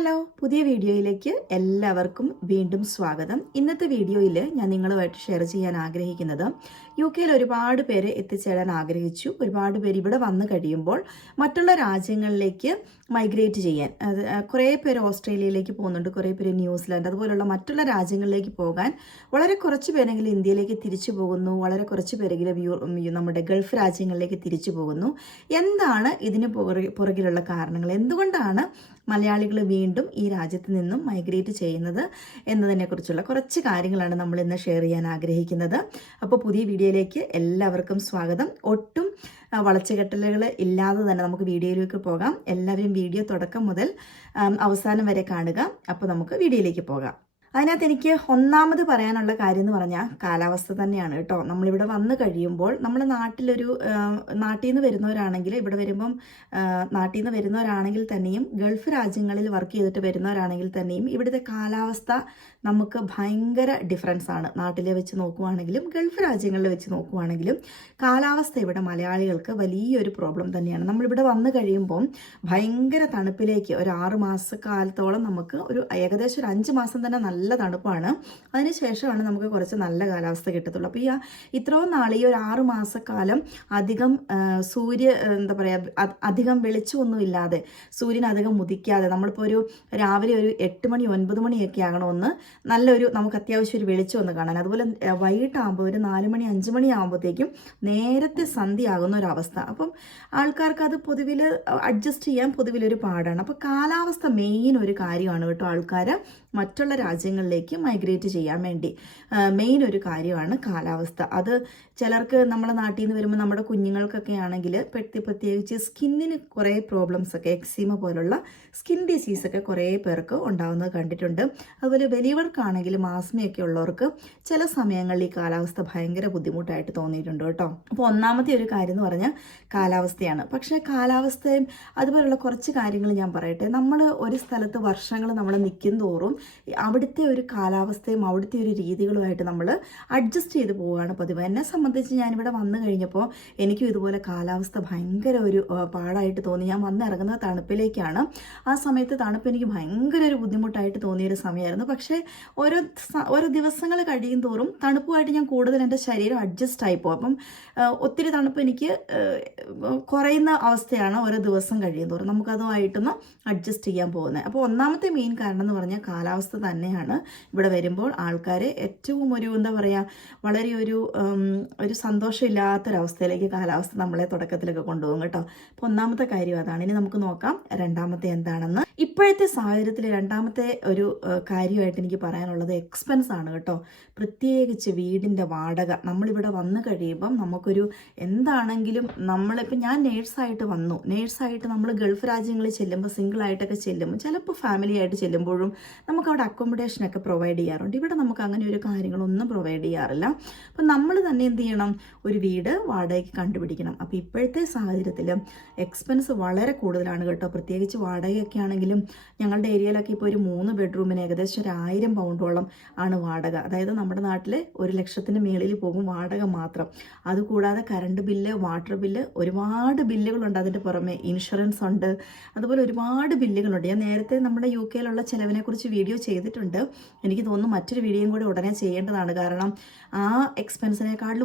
Hello പുതിയ വീഡിയോയിലേക്ക് എല്ലാവർക്കും വീണ്ടും സ്വാഗതം. ഇന്നത്തെ വീഡിയോയിൽ ഞാൻ നിങ്ങളുമായിട്ട് ഷെയർ ചെയ്യാൻ ആഗ്രഹിക്കുന്നത് യു കെയിൽ ഒരുപാട് പേര് എത്തിച്ചേരാൻ ആഗ്രഹിച്ചു. ഒരുപാട് പേര് ഇവിടെ വന്നു കഴിയുമ്പോൾ മറ്റുള്ള രാജ്യങ്ങളിലേക്ക് മൈഗ്രേറ്റ് ചെയ്യാൻ. അത് കുറേ പേര് ഓസ്ട്രേലിയയിലേക്ക് പോകുന്നുണ്ട് കുറേ പേര് ന്യൂസിലാൻഡ് അതുപോലുള്ള മറ്റുള്ള രാജ്യങ്ങളിലേക്ക് പോകാൻ വളരെ കുറച്ച് പേരെങ്കിലും ഇന്ത്യയിലേക്ക് തിരിച്ചു പോകുന്നു വളരെ കുറച്ച് പേരെങ്കിലും നമ്മുടെ ഗൾഫ് രാജ്യങ്ങളിലേക്ക് തിരിച്ചു പോകുന്നു. എന്താണ് ഇതിന് പുറകെ- പുറകിലുള്ള കാരണങ്ങൾ? എന്തുകൊണ്ടാണ് മലയാളികൾ വീണ്ടും ഈ രാജ്യത്ത് നിന്നും മൈഗ്രേറ്റ് ചെയ്യുന്നത് എന്നതിനെക്കുറിച്ചുള്ള കുറച്ച് കാര്യങ്ങളാണ് നമ്മൾ ഇന്ന് ഷെയർ ചെയ്യാൻ ആഗ്രഹിക്കുന്നത്. അപ്പോൾ പുതിയ വീഡിയോയിലേക്ക് എല്ലാവർക്കും സ്വാഗതം. ഒട്ടും വളച്ചുകെട്ടലുകൾ ഇല്ലാതെ തന്നെ നമുക്ക് വീഡിയോയിലേക്ക് പോകാം. എല്ലാവരും വീഡിയോ തുടക്കം മുതൽ അവസാനം വരെ കാണുക. അപ്പോൾ നമുക്ക് വീഡിയോയിലേക്ക് പോകാം. അതിനകത്ത് എനിക്ക് ഒന്നാമത് പറയാനുള്ള കാര്യം എന്ന് പറഞ്ഞാൽ കാലാവസ്ഥ തന്നെയാണ് കേട്ടോ. നമ്മളിവിടെ വന്നു കഴിയുമ്പോൾ നമ്മൾ നാട്ടിലൊരു നാട്ടിൽ നിന്ന് വരുന്നവരാണെങ്കിൽ ഇവിടെ വരുമ്പം നാട്ടിൽ നിന്ന് വരുന്നവരാണെങ്കിൽ തന്നെയും ഗൾഫ് രാജ്യങ്ങളിൽ വർക്ക് ചെയ്തിട്ട് വരുന്നവരാണെങ്കിൽ തന്നെയും ഇവിടുത്തെ കാലാവസ്ഥ നമുക്ക് ഭയങ്കര ഡിഫറൻസ് ആണ്. നാട്ടിലെ വെച്ച് നോക്കുവാണെങ്കിലും ഗൾഫ് രാജ്യങ്ങളിൽ വെച്ച് നോക്കുവാണെങ്കിലും കാലാവസ്ഥ ഇവിടെ മലയാളികൾക്ക് വലിയൊരു പ്രോബ്ലം തന്നെയാണ്. നമ്മളിവിടെ വന്നു കഴിയുമ്പം ഭയങ്കര തണുപ്പിലേക്ക് ഒരു ആറ് മാസക്കാലത്തോളം നമുക്ക് ഒരു ഏകദേശം ഒരു അഞ്ച് മാസം തന്നെ നല്ല തണുപ്പാണ്. അതിനുശേഷമാണ് നമുക്ക് കുറച്ച് നല്ല കാലാവസ്ഥ കിട്ടത്തുള്ളൂ. അപ്പോൾ ഈ ഇത്രയും നാൾ ഈ ഒരു ആറ് മാസക്കാലം അധികം സൂര്യ എന്താ പറയുക അധികം വെളിച്ചമൊന്നും ഇല്ലാതെ സൂര്യൻ അധികം ഉദിക്കാതെ നമ്മളിപ്പോൾ ഒരു രാവിലെ ഒരു എട്ട് മണി ഒൻപത് മണിയൊക്കെ ആകണമെന്ന് നല്ലൊരു നമുക്ക് അത്യാവശ്യം ഒരു വെളിച്ചം ഒന്ന് കാണാൻ. അതുപോലെ വൈകിട്ടാകുമ്പോൾ ഒരു നാല് മണി അഞ്ച് മണി ആകുമ്പോഴത്തേക്കും നേരത്തെ സന്ധ്യയാകുന്ന ഒരവസ്ഥ അപ്പം ആൾക്കാർക്ക് അത് പൊതുവിൽ അഡ്ജസ്റ്റ് ചെയ്യാൻ പൊതുവിലൊരു പാടാണ്. അപ്പോൾ കാലാവസ്ഥ മെയിൻ ഒരു കാര്യമാണ് കേട്ടോ ആൾക്കാർ മറ്റുള്ള രാജ്യങ്ങളിലേക്ക് മൈഗ്രേറ്റ് ചെയ്യാൻ വേണ്ടി. മെയിൻ ഒരു കാര്യമാണ് കാലാവസ്ഥ. അത് ചിലർക്ക് നമ്മുടെ നാട്ടിൽ നിന്ന് വരുമ്പോൾ നമ്മുടെ കുഞ്ഞുങ്ങൾക്കൊക്കെ ആണെങ്കിൽ പ്രത്യേക പ്രത്യേകിച്ച് സ്കിന്നിന് കുറേ പ്രോബ്ലംസ് ഒക്കെ എക്സീമ പോലുള്ള സ്കിൻ ഡിസീസ് ഒക്കെ കുറേ പേർക്ക് ഉണ്ടാകുന്നത് കണ്ടിട്ടുണ്ട്. അതുപോലെ വലിയവർക്കാണെങ്കിലും ആസ്മയൊക്കെ ഉള്ളവർക്ക് ചില സമയങ്ങളിൽ ഈ കാലാവസ്ഥ ഭയങ്കര ബുദ്ധിമുട്ടായിട്ട് തോന്നിയിട്ടുണ്ട് കേട്ടോ. അപ്പോൾ ഒന്നാമത്തെ ഒരു കാര്യം എന്ന് പറഞ്ഞാൽ കാലാവസ്ഥയാണ്. പക്ഷേ കാലാവസ്ഥയും അതുപോലുള്ള കുറച്ച് കാര്യങ്ങൾ ഞാൻ പറയട്ടെ. നമ്മൾ ഒരു സ്ഥലത്ത് വർഷങ്ങൾ നമ്മൾ നിൽക്കും തോറും അവിടുത്തെ ഒരു കാലാവസ്ഥയും അവിടുത്തെ ഒരു രീതികളുമായിട്ട് നമ്മൾ അഡ്ജസ്റ്റ് ചെയ്ത് പോവുകയാണ് പതിവ്. എന്നെ സംബന്ധിച്ച് ഞാനിവിടെ വന്നു കഴിഞ്ഞപ്പോൾ എനിക്കും ഇതുപോലെ കാലാവസ്ഥ ഭയങ്കര ഒരു പാടായിട്ട് തോന്നി. ഞാൻ വന്നിറങ്ങുന്നത് തണുപ്പിലേക്കാണ്. ആ സമയത്ത് തണുപ്പ് എനിക്ക് ഭയങ്കര ഒരു ബുദ്ധിമുട്ടായിട്ട് തോന്നിയൊരു സമയമായിരുന്നു. പക്ഷേ ഓരോ ഓരോ ദിവസങ്ങൾ കഴിയും തോറും തണുപ്പുമായിട്ട് ഞാൻ കൂടുതൽ എന്റെ ശരീരം അഡ്ജസ്റ്റ് ആയി പോകും അപ്പം ഒത്തിരി തണുപ്പ് എനിക്ക് കുറയുന്ന അവസ്ഥയാണ് ഓരോ ദിവസം കഴിയും തോറും നമുക്കതുമായിട്ടൊന്ന് അഡ്ജസ്റ്റ് ചെയ്യാൻ പോകുന്നത്. അപ്പോൾ ഒന്നാമത്തെ മെയിൻ കാരണം എന്ന് പറഞ്ഞാൽ കാലാവസ്ഥ തന്നെയാണ്. ഇവിടെ വരുമ്പോൾ ആൾക്കാർ ഏറ്റവും ഒരു എന്താ പറയുക വളരെ ഒരു ഒരു സന്തോഷമില്ലാത്തൊരവസ്ഥയിലേക്ക് കാലാവസ്ഥ നമ്മളെ തുടക്കത്തിലൊക്കെ കൊണ്ടുപോകും കേട്ടോ. അപ്പോൾ ഒന്നാമത്തെ കാര്യം അതാണ്. ഇനി നമുക്ക് നോക്കാം രണ്ടാമത്തെ എന്താണെന്ന്. ഇപ്പോഴത്തെ സാഹചര്യത്തിൽ രണ്ടാമത്തെ ഒരു കാര്യമായിട്ട് എനിക്ക് പറയാനുള്ളത് എക്സ്പെൻസ് ആണ് കേട്ടോ. പ്രത്യേകിച്ച് വീടിന്റെ വാടക. നമ്മളിവിടെ വന്നു കഴിയുമ്പം നമുക്കൊരു എന്താണെങ്കിലും നമ്മളിപ്പോൾ ഞാൻ നേഴ്സായിട്ട് വന്നു. നേഴ്സായിട്ട് നമ്മൾ ഗൾഫ് രാജ്യങ്ങളിൽ ചെല്ലുമ്പോൾ സിംഗിൾ ആയിട്ടൊക്കെ ചെല്ലുമ്പോൾ ചിലപ്പോൾ ഫാമിലി ആയിട്ട് ചെല്ലുമ്പോഴും നമുക്ക് അവിടെ അക്കോമഡേഷനൊക്കെ പ്രൊവൈഡ് ചെയ്യാറുണ്ട്. ഇവിടെ നമുക്ക് അങ്ങനെ ഒരു കാര്യങ്ങളൊന്നും പ്രൊവൈഡ് ചെയ്യാറില്ല. അപ്പം നമ്മൾ തന്നെ എന്ത് ചെയ്യണം ഒരു വീട് വാടകയ്ക്ക് കണ്ടുപിടിക്കണം. അപ്പോൾ ഇപ്പോഴത്തെ സാഹചര്യത്തിൽ എക്സ്പെൻസ് വളരെ കൂടുതലാണ് കേട്ടോ. പ്രത്യേകിച്ച് വാടകയൊക്കെ ആണെങ്കിലും ഞങ്ങളുടെ ഏരിയയിലൊക്കെ ഇപ്പോൾ ഒരു മൂന്ന് ബെഡ്റൂമിന് ഏകദേശം ഒരു ആയിരം പൗണ്ടോളം ആണ് വാടക. അതായത് നമ്മുടെ നാട്ടിൽ ഒരു ലക്ഷത്തിന് മേളിൽ പോകും വാടക മാത്രം. അതുകൂടാതെ കറണ്ട് ബില്ല് വാട്ടർ ബില്ല് ഒരുപാട് ബില്ലുകളുണ്ട് അതിന്റെ പുറമെ. ഇൻഷുറൻസ് ഉണ്ട്. അതുപോലെ ഒരുപാട് ബില്ലുകളുണ്ട് ഞാൻ നേരത്തെ നമ്മുടെ യു കെയിലുള്ള ചിലവിനെക്കുറിച്ച് വീഡിയോ ചെയ്തിട്ടുണ്ട്. എനിക്ക് തോന്നുന്നു മറ്റൊരു വീഡിയോയും കൂടി ഉടനെ ചെയ്യേണ്ടതാണ്. കാരണം ആ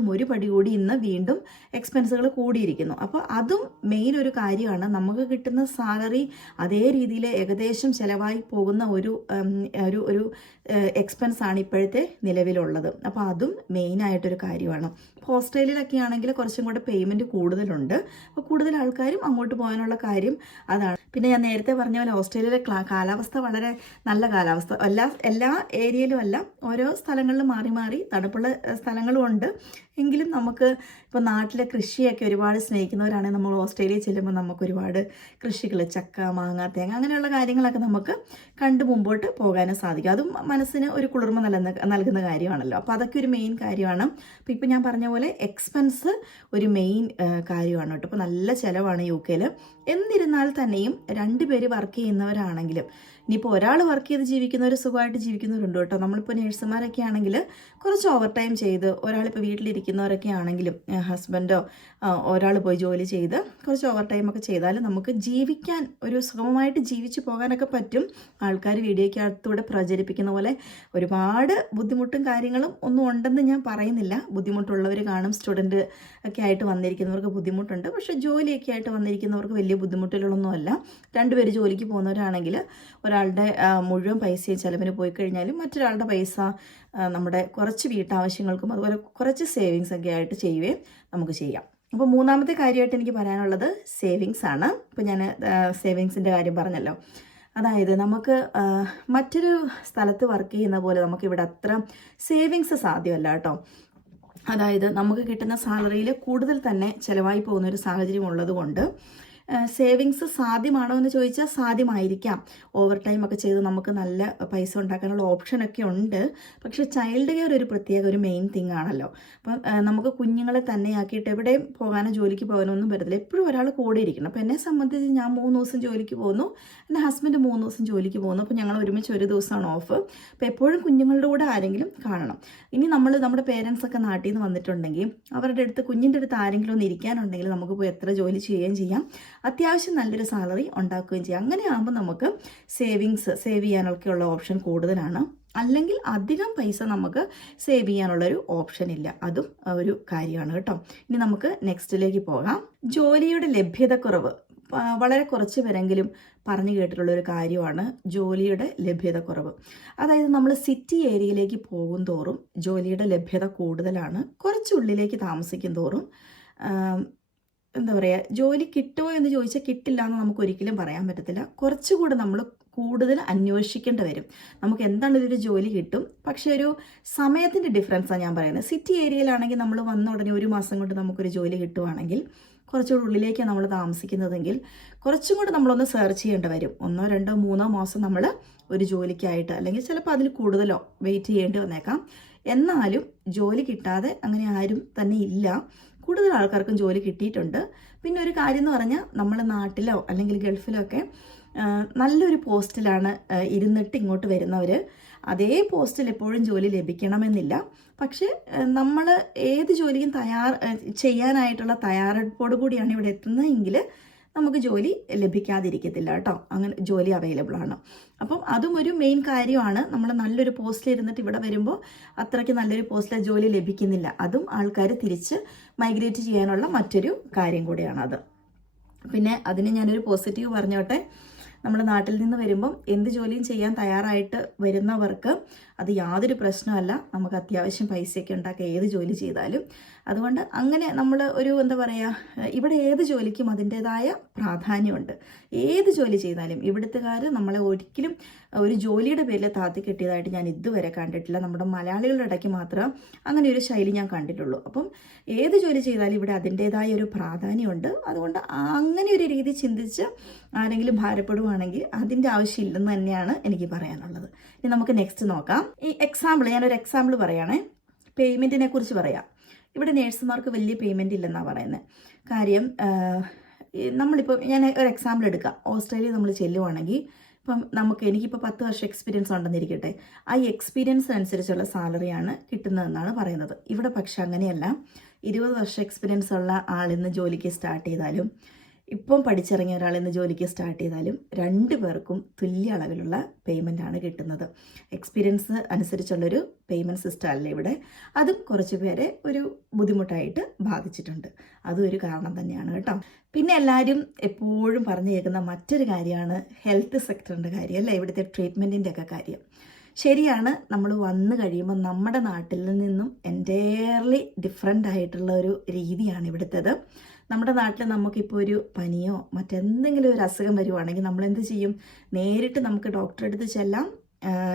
എക്സ്പെൻസിനേക്കാളിലും ഒരു പടി കൂടി ഇന്ന് വീണ്ടും എക്സ്പെൻസുകൾ കൂടിയിരിക്കുന്നു. അപ്പോൾ അതും മെയിൻ ഒരു കാര്യമാണ്. നമുക്ക് കിട്ടുന്ന സാലറി അതേ രീതിയിൽ ഏകദേശം ചിലവായി പോകുന്ന ഒരു ഒരു ഒരു എക്സ്പെൻസ് ആണ് ഇപ്പോഴത്തെ നിലവിലുള്ളത്. അപ്പോൾ അതും മെയിനായിട്ടൊരു കാര്യമാണ്. ഹോസ്റ്റലിലൊക്കെ ആണെങ്കിൽ കുറച്ചും കൂടെ പേയ്മെന്റ് കൂടുതലുണ്ട്. അപ്പോൾ കൂടുതൽ ആൾക്കാരും അങ്ങോട്ട് പോകാനുള്ള കാര്യം അതാണ്. പിന്നെ ഞാൻ നേരത്തെ പറഞ്ഞ പോലെ ഓസ്ട്രേലിയയിലെ കാലാവസ്ഥ വളരെ നല്ല കാലാവസ്ഥ. എല്ലാ എല്ലാ ഏരിയയിലും അല്ല ഓരോ സ്ഥലങ്ങളിലും മാറി മാറി തണുപ്പുള്ള സ്ഥലങ്ങളും ഉണ്ട്. എങ്കിലും നമുക്ക് ഇപ്പോൾ നാട്ടിലെ കൃഷിയൊക്കെ ഒരുപാട് സ്നേഹിക്കുന്നവരാണെങ്കിൽ നമ്മൾ ഓസ്ട്രേലിയ ചെല്ലുമ്പോൾ നമുക്ക് ഒരുപാട് കൃഷികൾ ചക്ക മാങ്ങ തേങ്ങ അങ്ങനെയുള്ള കാര്യങ്ങളൊക്കെ നമുക്ക് കണ്ട് മുമ്പോട്ട് പോകാനും സാധിക്കും. അതും മനസ്സിന് ഒരു കുളിർമ നൽകുന്ന നൽകുന്ന കാര്യമാണല്ലോ. അപ്പോൾ അതൊക്കെ ഒരു മെയിൻ കാര്യമാണ്. അപ്പോൾ ഇപ്പോൾ ഞാൻ പറഞ്ഞ പോലെ എക്സ്പെൻസ് ഒരു മെയിൻ കാര്യമാണ് കേട്ടോ. ഇപ്പോൾ നല്ല ചിലവാണ് യു കെയിൽ എന്നിരുന്നാൽ തന്നെയും രണ്ടുപേര് വർക്ക് ചെയ്യുന്നവരാണെങ്കിലും. ഇനിയിപ്പോൾ ഒരാൾ വർക്ക് ചെയ്ത് ജീവിക്കുന്നവർ സുഖമായിട്ട് ജീവിക്കുന്നവരുണ്ട് കേട്ടോ. നമ്മളിപ്പോൾ നേഴ്സുമാരൊക്കെ ആണെങ്കിൽ കുറച്ച് ഓവർ ടൈം ചെയ്ത് ഒരാളിപ്പോൾ വീട്ടിലിരിക്കുന്നവരൊക്കെ ആണെങ്കിലും ഹസ്ബൻഡോ ഒരാൾ പോയി ജോലി ചെയ്ത് കുറച്ച് ഓവർ ടൈം ഒക്കെ ചെയ്താൽ നമുക്ക് ജീവിക്കാൻ ഒരു സുഗമമായിട്ട് ജീവിച്ചു പോകാനൊക്കെ പറ്റും. ആൾക്കാർ വീഡിയോയ്ക്കകത്തൂടെ പ്രചരിപ്പിക്കുന്ന പോലെ ഒരുപാട് ബുദ്ധിമുട്ടും കാര്യങ്ങളും ഒന്നും ഉണ്ടെന്ന് ഞാൻ പറയുന്നില്ല. ബുദ്ധിമുട്ടുള്ളവർ കാണും സ്റ്റുഡന്റ് ഒക്കെ ആയിട്ട് വന്നിരിക്കുന്നവർക്ക് ബുദ്ധിമുട്ടുണ്ട്. പക്ഷേ ജോലിയൊക്കെ ആയിട്ട് വന്നിരിക്കുന്നവർക്ക് വലിയ ബുദ്ധിമുട്ടുകളൊന്നുമല്ല. രണ്ടുപേർ ജോലിക്ക് പോകുന്നവരാണെങ്കിൽ ഒരാളുടെ മുഴുവൻ പൈസയും ചിലവിന് പോയി കഴിഞ്ഞാലും മറ്റൊരാളുടെ പൈസ നമ്മുടെ കുറച്ച് വീട്ടാവശ്യങ്ങൾക്കും അതുപോലെ കുറച്ച് സേവിങ്സ് ഒക്കെ ആയിട്ട് ചെയ്യുകയും നമുക്ക് ചെയ്യാം. അപ്പോൾ മൂന്നാമത്തെ കാര്യമായിട്ട് എനിക്ക് പറയാനുള്ളത് സേവിങ്സ് ആണ്. ഇപ്പോൾ ഞാൻ സേവിങ്സിന്റെ കാര്യം പറഞ്ഞല്ലോ. അതായത് നമുക്ക് മറ്റൊരു സ്ഥലത്ത് വർക്ക് ചെയ്യുന്ന പോലെ നമുക്ക് ഇവിടെ അത്ര സേവിങ്സ് സാധ്യമല്ല കേട്ടോ. അതായത് നമുക്ക് കിട്ടുന്ന സാലറിയിൽ കൂടുതൽ തന്നെ ചിലവായി പോകുന്ന ഒരു സാഹചര്യം ഉള്ളതുകൊണ്ട് സേവിങ്സ് സാധ്യമാണോ എന്ന് ചോദിച്ചാൽ സാധ്യമായിരിക്കാം. ഓവർ ടൈം ഒക്കെ ചെയ്ത് നമുക്ക് നല്ല പൈസ ഉണ്ടാക്കാനുള്ള ഓപ്ഷനൊക്കെ ഉണ്ട്. പക്ഷേ ചൈൽഡ് കെയർ ഒരു പ്രത്യേക ഒരു മെയിൻ തിങ് ആണല്ലോ. അപ്പം നമുക്ക് കുഞ്ഞുങ്ങളെ തന്നെയാക്കിയിട്ട് എവിടെയും പോകാനോ ജോലിക്ക് പോകാനോ ഒന്നും പറ്റത്തില്ല. എപ്പോഴും ഒരാൾ കൂടെ ഇരിക്കണം. അപ്പം എന്നെ സംബന്ധിച്ച് ഞാൻ മൂന്ന് ദിവസം ജോലിക്ക് പോകുന്നു. എന്റെ ഹസ്ബൻഡ് മൂന്ന് ദിവസം ജോലിക്ക് പോകുന്നു. അപ്പോൾ ഞങ്ങൾ ഒരുമിച്ച് ഒരു ദിവസമാണ് ഓഫ് അപ്പോൾ എപ്പോഴും കുഞ്ഞുങ്ങളുടെ കൂടെ ആരെങ്കിലും കാണണം. ഇനി നമ്മൾ നമ്മുടെ പേരൻസ് ഒക്കെ നാട്ടിൽ നിന്ന് വന്നിട്ടുണ്ടെങ്കിൽ അവരുടെ അടുത്ത് കുഞ്ഞിന്റെ അടുത്ത് ആരെങ്കിലും ഒന്ന് ഇരിക്കാനുണ്ടെങ്കിൽ നമുക്ക് പോയി എത്ര ജോലി ചെയ്യുകയും ചെയ്യാം. അത്യാവശ്യം നല്ലൊരു സാലറി ഉണ്ടാക്കുകയും ചെയ്യാം. അങ്ങനെയാകുമ്പോൾ നമുക്ക് സേവിങ്സ് സേവ് ചെയ്യാനൊക്കെയുള്ള ഓപ്ഷൻ കൂടുതലാണ്. അല്ലെങ്കിൽ അധികം പൈസ നമുക്ക് സേവ് ചെയ്യാനുള്ളൊരു ഓപ്ഷൻ ഇല്ല. അതും ഒരു കാര്യമാണ് കേട്ടോ. ഇനി നമുക്ക് നെക്സ്റ്റിലേക്ക് പോകാം. ജോലിയുടെ ലഭ്യതക്കുറവ്. വളരെ കുറച്ച് പേരെങ്കിലും പറഞ്ഞു കേട്ടിട്ടുള്ളൊരു കാര്യമാണ് ജോലിയുടെ ലഭ്യതക്കുറവ്. അതായത് നമ്മൾ സിറ്റി ഏരിയയിലേക്ക് പോകും തോറും ജോലിയുടെ ലഭ്യത കൂടുതലാണ്. കുറച്ചുള്ളിലേക്ക് താമസിക്കും തോറും എന്താ പറയുക ജോലി കിട്ടുമോ എന്ന് ചോദിച്ചാൽ കിട്ടില്ല എന്ന് നമുക്ക് ഒരിക്കലും പറയാൻ പറ്റത്തില്ല. കുറച്ചുകൂടെ നമ്മൾ കൂടുതൽ അന്വേഷിക്കേണ്ടി വരും. നമുക്ക് എന്താണ് ഇതൊരു ജോലി കിട്ടും? പക്ഷേ ഒരു സമയത്തിന്റെ ഡിഫറൻസാണ് ഞാൻ പറയുന്നത്. സിറ്റി ഏരിയയിലാണെങ്കിൽ നമ്മൾ വന്ന ഉടനെ ഒരു മാസം കൊണ്ട് നമുക്കൊരു ജോലി കിട്ടുവാണെങ്കിൽ കുറച്ചുകൂടെ ഉള്ളിലേക്കാണ് നമ്മൾ താമസിക്കുന്നതെങ്കിൽ കുറച്ചും കൂടെ നമ്മളൊന്ന് സെർച്ച് ചെയ്യേണ്ടി വരും. ഒന്നോ രണ്ടോ മൂന്നോ മാസം നമ്മൾ ഒരു ജോലിക്കായിട്ട് അല്ലെങ്കിൽ ചിലപ്പോൾ അതിൽ കൂടുതലോ വെയിറ്റ് ചെയ്യേണ്ടി വന്നേക്കാം. എന്നാലും ജോലി കിട്ടാതെ അങ്ങനെ ആരും തന്നെ ഇല്ല. കൂടുതൽ ആൾക്കാർക്കും ജോലി കിട്ടിയിട്ടുണ്ട്. പിന്നെ ഒരു കാര്യം എന്ന് പറഞ്ഞാൽ നമ്മുടെ നാട്ടിലോ അല്ലെങ്കിൽ ഗൾഫിലോ ഒക്കെ നല്ലൊരു പോസ്റ്റിലാണ് ഇരുന്നിട്ട് ഇങ്ങോട്ട് വരുന്നവർ അതേ പോസ്റ്റിൽ എപ്പോഴും ജോലി ലഭിക്കണമെന്നില്ല. പക്ഷേ നമ്മൾ ഏത് ജോലിയും തയ്യാർ ചെയ്യാനായിട്ടുള്ള തയ്യാറെടുപ്പോടു കൂടിയാണ് ഇവിടെ എത്തുന്നതെങ്കിൽ നമുക്ക് ജോലി ലഭിക്കാതിരിക്കത്തില്ല കേട്ടോ. അങ്ങനെ ജോലി അവൈലബിൾ ആണ്. അപ്പം അതും ഒരു മെയിൻ കാര്യമാണ്. നമ്മൾ നല്ലൊരു പോസ്റ്റിൽ ഇരുന്നിട്ട് ഇവിടെ വരുമ്പോൾ അത്രയ്ക്ക് നല്ലൊരു പോസ്റ്റിലെ ജോലി ലഭിക്കുന്നില്ല. അതും ആൾക്കാർ തിരിച്ച് മൈഗ്രേറ്റ് ചെയ്യാനുള്ള മറ്റൊരു കാര്യം കൂടിയാണ് അത്. പിന്നെ അതിന് ഞാനൊരു പോസിറ്റീവ് പറഞ്ഞോട്ടെ. നമ്മുടെ നാട്ടിൽ നിന്ന് വരുമ്പം എന്ത് ജോലിയും ചെയ്യാൻ തയ്യാറായിട്ട് വരുന്നവർക്ക് അത് യാതൊരു പ്രശ്നമല്ല. നമുക്ക് അത്യാവശ്യം പൈസയൊക്കെ ഉണ്ടാക്കുക ഏത് ജോലി ചെയ്താലും. അതുകൊണ്ട് അങ്ങനെ നമ്മൾ ഒരു എന്താ പറയുക ഇവിടെ ഏത് ജോലിക്കും അതിന്റേതായ പ്രാധാന്യമുണ്ട്. ഏത് ജോലി ചെയ്താലും ഇവിടുത്തുകാർ നമ്മളെ ഒരിക്കലും ഒരു ജോലിയുടെ പേരിൽ താത്തി കെട്ടിയതായിട്ട് ഞാൻ ഇതുവരെ കണ്ടിട്ടില്ല. നമ്മുടെ മലയാളികളുടെ ഇടയ്ക്ക് മാത്രം അങ്ങനെ ഒരു ശൈലി ഞാൻ കണ്ടിട്ടുള്ളൂ. അപ്പം ഏത് ജോലി ചെയ്താലും ഇവിടെ അതിന്റേതായ ഒരു പ്രാധാന്യമുണ്ട്. അതുകൊണ്ട് അങ്ങനെ ഒരു രീതി ചിന്തിച്ച് ആരെങ്കിലും ഭാരപ്പെടുവാണെങ്കിൽ അതിന്റെ ആവശ്യമില്ലെന്ന് തന്നെയാണ് എനിക്ക് പറയാനുള്ളത്. ഇനി നമുക്ക് നെക്സ്റ്റ് നോക്കാം. ഈ എക്സാമ്പിൾ ഞാനൊരു എക്സാമ്പിൾ പറയുകയാണേ പേയ്മെന്റിനെ കുറിച്ച് പറയാം. ഇവിടെ നേഴ്സുമാർക്ക് വലിയ പേയ്മെന്റ് ഇല്ലെന്നാണ് പറയുന്നത് കാര്യം നമ്മളിപ്പോൾ ഞാൻ ഒരു എക്സാമ്പിൾ എടുക്കാം. ഓസ്ട്രേലിയ നമ്മൾ ചെല്ലുവാണെങ്കിൽ ഇപ്പം നമുക്ക് എനിക്കിപ്പോൾ പത്ത് വർഷം എക്സ്പീരിയൻസ് ഉണ്ടെന്നിരിക്കട്ടെ ആ എക്സ്പീരിയൻസ് അനുസരിച്ചുള്ള സാലറിയാണ് കിട്ടുന്നതെന്നാണ് പറയുന്നത്. ഇവിടെ പക്ഷെ അങ്ങനെയല്ല. ഇരുപത് വർഷം എക്സ്പീരിയൻസ് ഉള്ള ആളിന്ന് ജോലിക്ക് സ്റ്റാർട്ട് ചെയ്താലും ഇപ്പം പഠിച്ചിറങ്ങിയ ഒരാൾ ഇന്ന് ജോലിക്ക് സ്റ്റാർട്ട് ചെയ്താലും രണ്ട് പേർക്കും തുല്യ അളവിലുള്ള പേയ്മെന്റ് ആണ് കിട്ടുന്നത്. എക്സ്പീരിയൻസ് അനുസരിച്ചുള്ളൊരു പേയ്മെന്റ് സിസ്റ്റം അല്ല ഇവിടെ? അതും കുറച്ച് പേരെ ഒരു ബുദ്ധിമുട്ടായിട്ട് ബാധിച്ചിട്ടുണ്ട്. അതും ഒരു കാരണം തന്നെയാണ് കേട്ടോ. പിന്നെ എല്ലാവരും എപ്പോഴും പറഞ്ഞു കേൾക്കുന്ന മറ്റൊരു കാര്യമാണ് ഹെൽത്ത് സെക്ടറിന്റെ കാര്യം അല്ലേ? ഇവിടുത്തെ ട്രീറ്റ്മെന്റിന്റെ ഒക്കെ കാര്യം. ശരിയാണ് നമ്മൾ വന്നു കഴിയുമ്പോൾ നമ്മുടെ നാട്ടിൽ നിന്നും എന്റയർലി ഡിഫറെന്റ് ആയിട്ടുള്ള ഒരു രീതിയാണ് ഇവിടുത്തേത്. നമ്മുടെ നാട്ടിൽ നമുക്കിപ്പോൾ ഒരു പനിയോ മറ്റെന്തെങ്കിലും ഒരു അസുഖം വരുവാണെങ്കിൽ നമ്മൾ എന്ത് ചെയ്യും? നേരിട്ട് നമുക്ക് ഡോക്ടറെ അടുത്ത് ചെല്ലാം.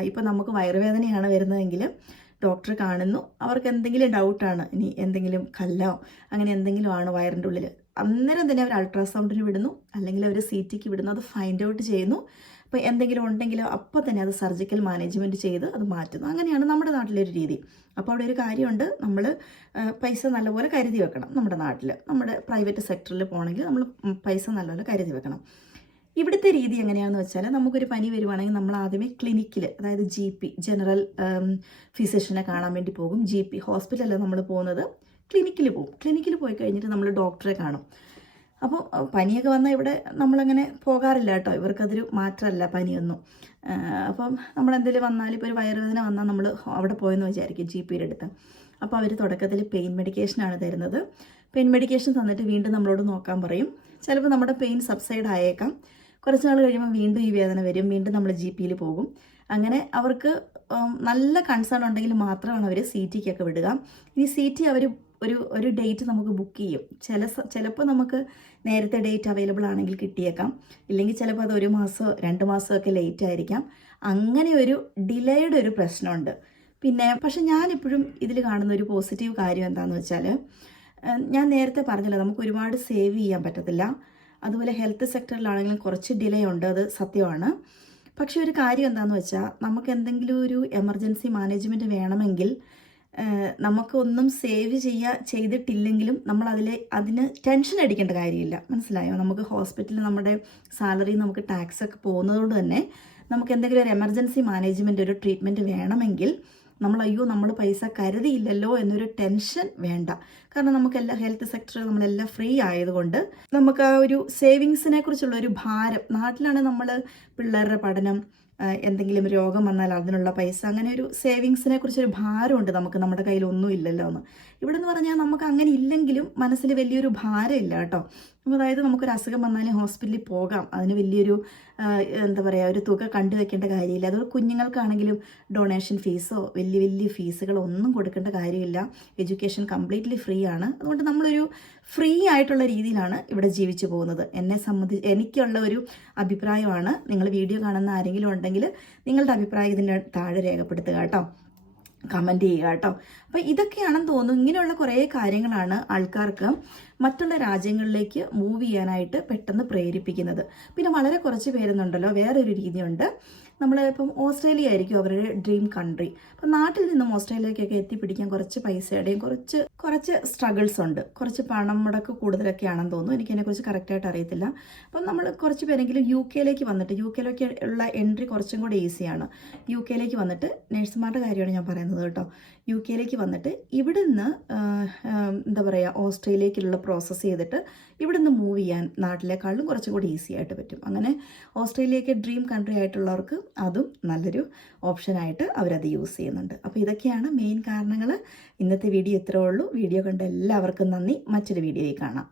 ഇപ്പോൾ നമുക്ക് വയറുവേദനയാണ് വരുന്നതെങ്കിൽ ഡോക്ടറെ കാണുന്നു. അവർക്ക് എന്തെങ്കിലും ഡൗട്ടാണ് ഇനി എന്തെങ്കിലും കല്ലോ അങ്ങനെ എന്തെങ്കിലും ആണ് വയറിന്റെ ഉള്ളിൽ അന്നേരം തന്നെ അവർ അൾട്രാസൗണ്ടിന് വിടുന്നു. അല്ലെങ്കിൽ അവർ സി ടിക്ക് വിടുന്നു. അത് ഫൈൻഡ് ഔട്ട് ചെയ്യുന്നു. അപ്പോൾ എന്തെങ്കിലും ഉണ്ടെങ്കിലോ അപ്പോൾ തന്നെ അത് സർജിക്കൽ മാനേജ്മെന്റ് ചെയ്ത് അത് മാറ്റുന്നു. അങ്ങനെയാണ് നമ്മുടെ നാട്ടിലൊരു രീതി. അപ്പോൾ അവിടെ ഒരു കാര്യമുണ്ട് നമ്മൾ പൈസ നല്ലപോലെ കരുതി വെക്കണം നമ്മുടെ നാട്ടിൽ നമ്മുടെ പ്രൈവറ്റ് സെക്ടറിൽ പോകണമെങ്കിൽ നമ്മൾ പൈസ നല്ലപോലെ കരുതി വെക്കണം. ഇവിടുത്തെ രീതി എങ്ങനെയാണെന്ന് വെച്ചാൽ നമുക്കൊരു പനി വരുവാണെങ്കിൽ നമ്മൾ ആദ്യമേ ക്ലിനിക്കിൽ അതായത് ജി പി ജനറൽ ഫിസിഷ്യനെ കാണാൻ വേണ്ടി പോകും. ജി പി ഹോസ്പിറ്റലല്ല നമ്മൾ പോകുന്നത്? ക്ലിനിക്കിൽ പോകും. ക്ലിനിക്കിൽ പോയി കഴിഞ്ഞിട്ട് നമ്മൾ ഡോക്ടറെ കാണും. അപ്പോൾ പനിയൊക്കെ വന്നാൽ ഇവിടെ നമ്മളങ്ങനെ പോകാറില്ല കേട്ടോ. ഇവർക്കതൊരു മാറ്റമല്ല പനിയൊന്നും. അപ്പം നമ്മളെന്തെങ്കിലും വന്നാൽ ഇപ്പോൾ ഒരു വയറുവേദന വന്നാൽ നമ്മൾ അവിടെ പോയെന്ന് വിചാരിക്കും ജി പിയുടെ അടുത്ത്. അപ്പോൾ അവർ തുടക്കത്തിൽ പെയിൻ മെഡിക്കേഷനാണ് തരുന്നത്. പെയിൻ മെഡിക്കേഷൻ തന്നിട്ട് വീണ്ടും നമ്മളോട് നോക്കാൻ പറയും. ചിലപ്പോൾ നമ്മുടെ പെയിൻ സബ്സൈഡ് ആയേക്കാം. കുറച്ച് നാൾ കഴിയുമ്പോൾ വീണ്ടും ഈ വേദന വരും. വീണ്ടും നമ്മൾ ജി പിയിൽ പോകും. അങ്ങനെ അവർക്ക് നല്ല കൺസേൺ ഉണ്ടെങ്കിൽ മാത്രമാണ് അവർ സി ടിക്കൊക്കെ വിടുക. ഇനി സി ടി അവർ ഒരു ഒരു ഡേറ്റ് നമുക്ക് ബുക്ക് ചെയ്യും. ചില ചിലപ്പോൾ നമുക്ക് നേരത്തെ ഡേറ്റ് അവൈലബിൾ ആണെങ്കിൽ കിട്ടിയേക്കാം. ഇല്ലെങ്കിൽ ചിലപ്പോൾ അത് ഒരു മാസമോ രണ്ട് മാസമോ ഒക്കെ ലേറ്റ് ആയിരിക്കാം. അങ്ങനെ ഒരു ഡിലേയുടെ ഒരു പ്രശ്നമുണ്ട്. പിന്നെ പക്ഷെ ഞാനിപ്പോഴും ഇതിൽ കാണുന്ന ഒരു പോസിറ്റീവ് കാര്യം എന്താണെന്ന് വെച്ചാൽ ഞാൻ നേരത്തെ പറഞ്ഞല്ലോ നമുക്ക് ഒരുപാട് സേവ് ചെയ്യാൻ പറ്റത്തില്ല. അതുപോലെ ഹെൽത്ത് സെക്ടറിലാണെങ്കിലും കുറച്ച് ഡിലേ ഉണ്ട് അത് സത്യമാണ്. പക്ഷെ ഒരു കാര്യം എന്താണെന്ന് വെച്ചാൽ നമുക്ക് എന്തെങ്കിലും ഒരു എമർജൻസി മാനേജ്മെന്റ് വേണമെങ്കിൽ ഏഹ്, നമുക്കൊന്നും സേവ് ചെയ്യുക ചെയ്തിട്ടില്ലെങ്കിലും നമ്മൾ അതിൽ അതിന് ടെൻഷൻ അടിക്കേണ്ട കാര്യമില്ല. മനസ്സിലായോ? നമുക്ക് ഹോസ്പിറ്റലിൽ നമ്മുടെ സാലറി നമുക്ക് ടാക്സ് ഒക്കെ പോകുന്നതുകൊണ്ട് തന്നെ നമുക്ക് എന്തെങ്കിലും ഒരു എമർജൻസി മാനേജ്മെന്റ് ഒരു ട്രീറ്റ്മെന്റ് വേണമെങ്കിൽ നമ്മൾ അയ്യോ നമ്മൾ പൈസ കരുതിയില്ലല്ലോ എന്നൊരു ടെൻഷൻ വേണ്ട. കാരണം നമുക്ക് എല്ലാ ഹെൽത്ത് സെക്ടർ നമ്മളെല്ലാം ഫ്രീ ആയതുകൊണ്ട് നമുക്ക് ആ ഒരു സേവിങ്സിനെ കുറിച്ചുള്ള ഒരു ഭാരം നാട്ടിലാണ് നമ്മൾ പിള്ളേരുടെ പഠനം എന്തെങ്കിലും രോഗം വന്നാൽ അതിനുള്ള പൈസ. അങ്ങനെ ഒരു സേവിങ്സിനെ കുറിച്ചൊരു ഭാരമുണ്ട് നമുക്ക് നമ്മുടെ കയ്യിൽ ഒന്നും ഇല്ലല്ലോ എന്ന്. ഇവിടെ എന്ന് പറഞ്ഞാൽ നമുക്ക് അങ്ങനെ ഇല്ലെങ്കിലും മനസ്സിൽ വലിയൊരു ഭാരമില്ല കേട്ടോ. അതായത് നമുക്കൊരു അസുഖം വന്നാലും ഹോസ്പിറ്റലിൽ പോകാം. അതിന് വലിയൊരു എന്താ പറയുക ഒരു തുക കണ്ടുവെക്കേണ്ട കാര്യമില്ല. അതുപോലെ കുഞ്ഞുങ്ങൾക്കാണെങ്കിലും ഡൊണേഷൻ ഫീസോ വലിയ വലിയ ഫീസുകളോ ഒന്നും കൊടുക്കേണ്ട കാര്യമില്ല. എഡ്യൂക്കേഷൻ കംപ്ലീറ്റ്ലി ഫ്രീ ആണ്. അതുകൊണ്ട് നമ്മളൊരു ഫ്രീ ആയിട്ടുള്ള രീതിയിലാണ് ഇവിടെ ജീവിച്ചു പോകുന്നത്. എന്നെ സംബന്ധിച്ച് എനിക്കുള്ള ഒരു അഭിപ്രായമാണ്. നിങ്ങൾ വീഡിയോ കാണുന്ന ആരെങ്കിലും ഉണ്ടെങ്കിൽ നിങ്ങളുടെ അഭിപ്രായം ഇതിന്റെ താഴെ രേഖപ്പെടുത്തുക കേട്ടോ. കമന്റ് ചെയ്യുക കേട്ടോ. അപ്പോൾ ഇതൊക്കെയാണെന്ന് തോന്നുന്നു. ഇങ്ങനെയുള്ള കുറേ കാര്യങ്ങളാണ് ആൾക്കാർക്ക് മറ്റുള്ള രാജ്യങ്ങളിലേക്ക് മൂവ് ചെയ്യാനായിട്ട് പെട്ടെന്ന് പ്രേരിപ്പിക്കുന്നത്. പിന്നെ വളരെ കുറച്ച് പേരെന്നുണ്ടല്ലോ വേറൊരു രീതിയുണ്ട്. നമ്മൾ ഇപ്പം ഓസ്ട്രേലിയ ആയിരിക്കും അവരുടെ ഡ്രീം കൺട്രി അപ്പം നാട്ടിൽ നിന്നും ഓസ്ട്രേലിയക്കൊക്കെ എത്തിപ്പിടിക്കാൻ കുറച്ച് പൈസയുടെയും കുറച്ച് കുറച്ച് സ്ട്രഗിൾസ് ഉണ്ട്. കുറച്ച് പണം മുടക്ക് കൂടുതലൊക്കെ ആണെന്ന് തോന്നുന്നു. എനിക്ക് അതിനെക്കുറിച്ച് കറക്റ്റായിട്ട് അറിയത്തില്ല. അപ്പം നമ്മൾ കുറച്ച് പേരെങ്കിലും യു കെയിലേക്ക് വന്നിട്ട് യു കെയിലേക്ക് ഉള്ള എൻട്രി കുറച്ചും കൂടി ഈസിയാണ് യു കെയിലേക്ക് വന്നിട്ട് നേഴ്സുമാരുടെ കാര്യമാണ് ഞാൻ പറയുന്നത് കേട്ടോ. യു കെയിലേക്ക് വന്നിട്ട് ഇവിടുന്ന് എന്താ പറയുക ഓസ്ട്രേലിയയിലേക്കുള്ള പ്രോസസ്സ് ചെയ്തിട്ട് ഇവിടുന്ന് മൂവ് ചെയ്യാൻ നാട്ടിലേക്കാളും കുറച്ചും കൂടി ഈസി ആയിട്ട് പറ്റും. അങ്ങനെ ഓസ്ട്രേലിയയ്ക്ക് ഡ്രീം കൺട്രി ആയിട്ടുള്ളവർക്ക് അതും നല്ലൊരു ഓപ്ഷനായിട്ട് അവരത് യൂസ് ചെയ്യുന്നുണ്ട്. അപ്പോൾ ഇതൊക്കെയാണ് മെയിൻ കാരണങ്ങൾ ഇന്നത്തെ വീഡിയോ ഇത്രയേ ഉള്ളൂ. വീഡിയോ കണ്ട എല്ലാവർക്കും നന്ദി. മറ്റൊരു വീഡിയോയിൽ കാണാം.